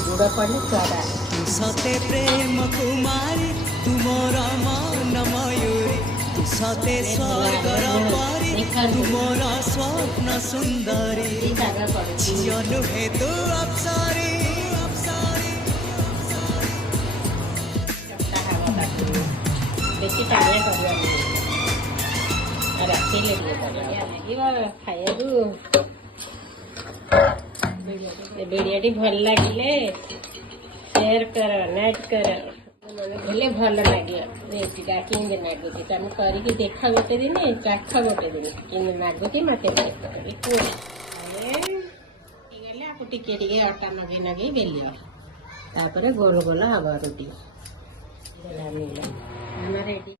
गुड़ पड़े स्वाद सते प्रेम कुमारी तुमर मन मयूरी सते स्वर्गर परी तुमर स्वप्न सुंदरी झियो नुहे तू अप्सरी बेसी टाइम वीडियो भल लगे शेयर कर नेट कर बोले भल लगे रेसिपी किंग नागुची तुम करके देख गोटे दिन चाख गोटे दिन किंग नागुची मत टिके अटा नगे नगे बेलियो तापर गोल गोल हम रुटी रेडी।